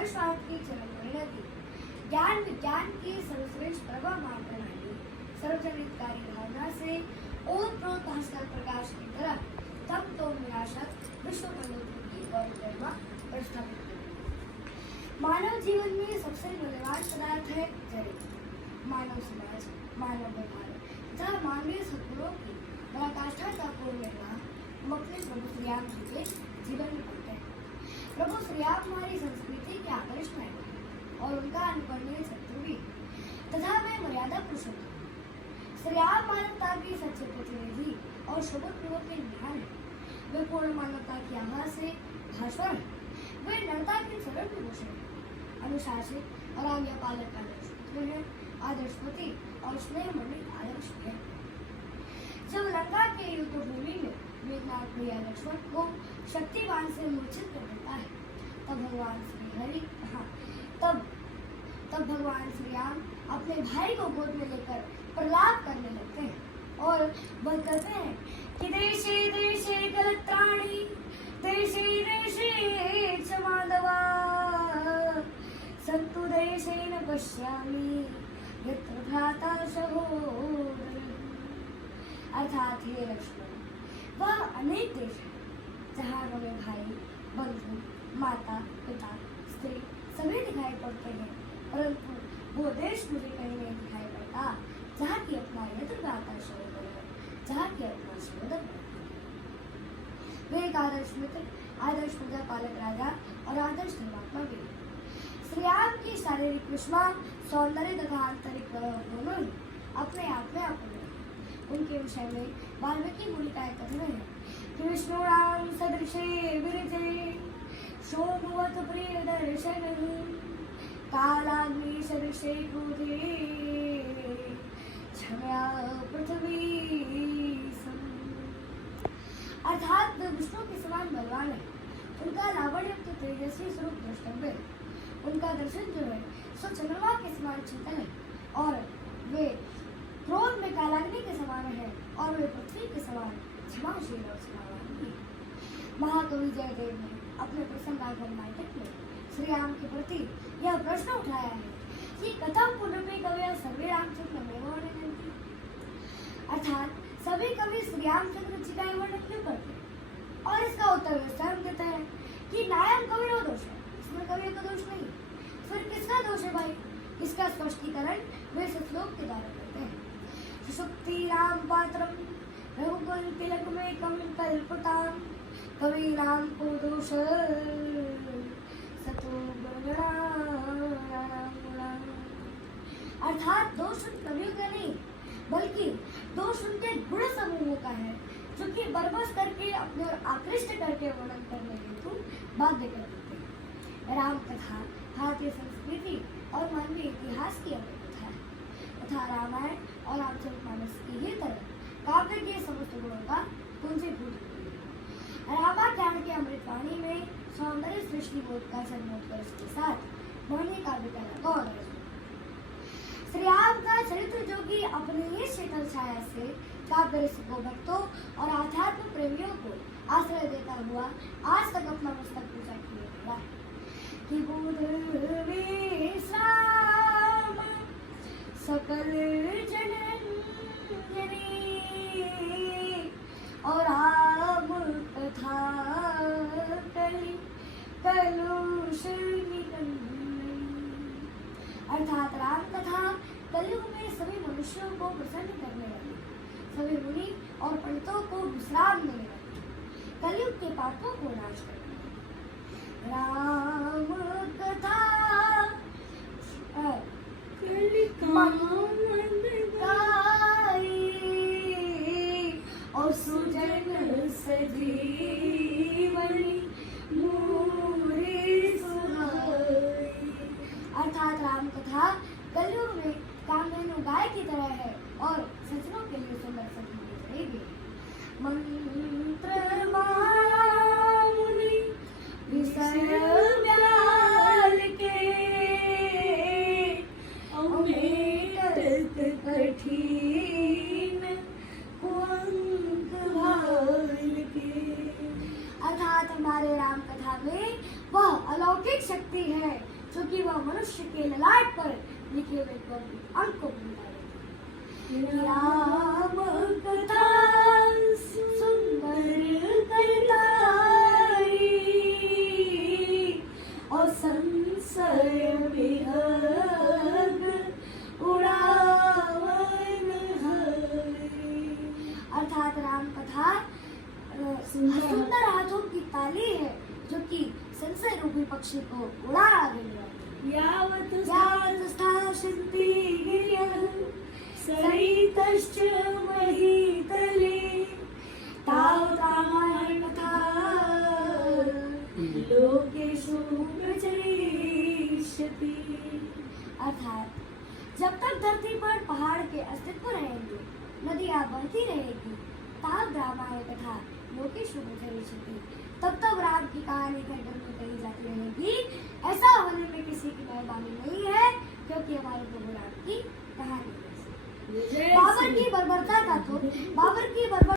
अमरश्वास की चरण परिणति, ज्ञान विज्ञान की सर्वश्रेष्ठ प्रभामान प्रणाली, सर्वजनितकारी भावना से ओतप्रोत भास्कर प्रकाश की तरह तम तो निराशक विश्व प्रलोभन की गौर गरिमा प्रस्थापित की। मानव जीवन में सबसे मूल्यवान पदार्थ है चरित्र। मानव समाज, मानव व्यवहार तथा मानवीय सद्गुणों की पराकाष्ठा का पूर्ण निर्वाह हम अपने प्रभु श्री राम जी के जीवन में पाते हैं। प्रभु श्री राम हमारी संस्कृति के आदर्श नायक हैं और उनका अनुकरणीय शत्रु भी तथा वे मर्यादा पुरुषोत्तम। श्री राम मानवता के सच्चे प्रतिनिधि और शोभपूर्वक के निधान है। वे पूर्ण मानवता की आभा से भाषण है। वे नरता के सरल विभूषण है, अनुशासित और आज्ञा पालक आदर्श पुत्र है, आदर्शपति और स्नेहमणि आदर्श है। जब लंका के युद्ध भूमि में मेघनाथ भैया लक्ष्मण को शक्तिवान से मूर्छित कर देता है, तब भगवान श्री राम अपने भाई को गोद में लेकर प्रलाप करने लगते हैं और वह कहते हैं कि देशे देशे गलत्राणि, देशे देशे च माधवा, सन्तु देशेन पश्यामि यत्र भ्राता सहोदरः। अर्थात हे लक्ष्मण, वह अनेक देश है जहाँ हमें भाई, बंधु, माता, पिता, स्त्री सभी दिखाई पड़ते हैं, परंतु वो देश मुझे कहीं नहीं दिखाई पड़ता जहाँ की अपना यत्र भ्राता सहोदर है, जहाँ की अपना सहोदर है। वे एक आदर्श मित्र, आदर्श प्रजा पालक राजा और आदर्श धर्मात्मा भी। श्री राम की शारीरिक विस्मा, सौंदर्य तथा आंतरिक दोनों ही अपने आप में अपूर्ण है। उनके विषय में वाल्मीकि मुनि का एक कथन है कि विष्णुराम सदृशे विरजे शोभवत प्रिय दर्शन, कालाग्नि सदृशे क्रोधे क्षमया पृथ्वी सम। अर्थात वे विष्णु के समान बलवान है। उनका लावण्युक्त तेजस्वी स्वरूप द्रष्टव्य है। उनका दर्शन जो है सो चंद्रमा के समान शीतल है और वे क्रोध में कालाग्नि के समान है और वे पृथ्वी के समान क्षमाशील और क्षमावान भी। महाकवि जयदेव ने अपने प्रसंगात्मक नाटक में श्री राम के प्रति यह प्रश्न उठाया है कि कथम पुनर्मे कवय सर्वे रामचंद्र में वर्णन, अर्थात सभी कवि श्री रामचंद्र जी का वर्णन क्यों करते हैं? और इसका उत्तर स्वयं देता है कि नायक कवि नो दोष है, इसमें कवि का दोष नहीं। फिर किसका दोष है भाई? इसका स्पष्टीकरण वे श्लोक के द्वारा करते हैं। सुषुप्ति राम पात्रम रघुकुल तिलक में कम कल्पताम, कवि राम को दोष सतो गुणगणा। अर्थात दोष उन कवियों का नहीं बल्कि दोष उनके गुण समूहों का है, जो कि बरबस करके अपने और आकृष्ट करके वर्णन करने हेतु बाध्य कर देते हैं। राम कथा भारतीय संस्कृति और मानवीय इतिहास की अमर कथा है तथा रामायण और रामचरितमानस की ही तरह काव्य के समस्त गुणों का पुंजीभूत है। रामाख्यान के अमृतवाणी में सौंदर्य सृष्टि बोध का जन्मोत्कर्ष के साथ वर्णीय काव्य का गौर है। श्री राम का चरित्र जो कि अपनी ही शीतल छाया से काव्य रसिकों, भक्तों और आध्यात्म प्रेमियों को आश्रय देता हुआ आज तक अपना पुस्तक पूजा किए हुआ है कि बुध विश्राम सकल जननी और राम कथा कलि कलुष निकंदनी। अर्थात राम कथा कलयुग में सभी मनुष्यों को प्रसन्न करने वाली, सभी मुनि और पंडितों को विश्राम देने वाली, कलयुग के पापों को नाश करने वाली राम कथा और सुजन सजीवनी मूरी सुहाई। अर्थात राम कथा कलयुग में कामधेनु गाय की तरह है और सज्जनों के लिए सुंदर संगीत रहेगी। मंत्र मुनि विषय व्याल के अमेट कठिन कुंक भाल के। अर्थात हमारे राम कथा में वह अलौकिक शक्ति है क्योंकि वह मनुष्य के ललाट पर लिखे हुए अंक को भूलता है। राम कथा सुंदर करतारी और संशय विहग उड़ावन हरि। अर्थात राम कथा सुंदर हाथों की ताली है जो कि संशय रूपी पक्षी को उड़ा रही है। यावत् स्थास्यन्ति गिर्यः सरितश्च महीतले तावत् रामायण कथा लोकेषु प्रचलिष्यति। अर्थात जब तक धरती पर पहाड़ के अस्तित्व रहेंगे, नदियाँ बहती रहेगी, तावत् रामायण कथा लोकेषु प्रचलिष्यति, तब तक राम की कहानी घर घर में कही जाती रहेगी। ऐसा होने में किसी की मेहरबानी नहीं है, क्योंकि हमारे प्रभु राम की कहानी है। बाबर की बर्बरता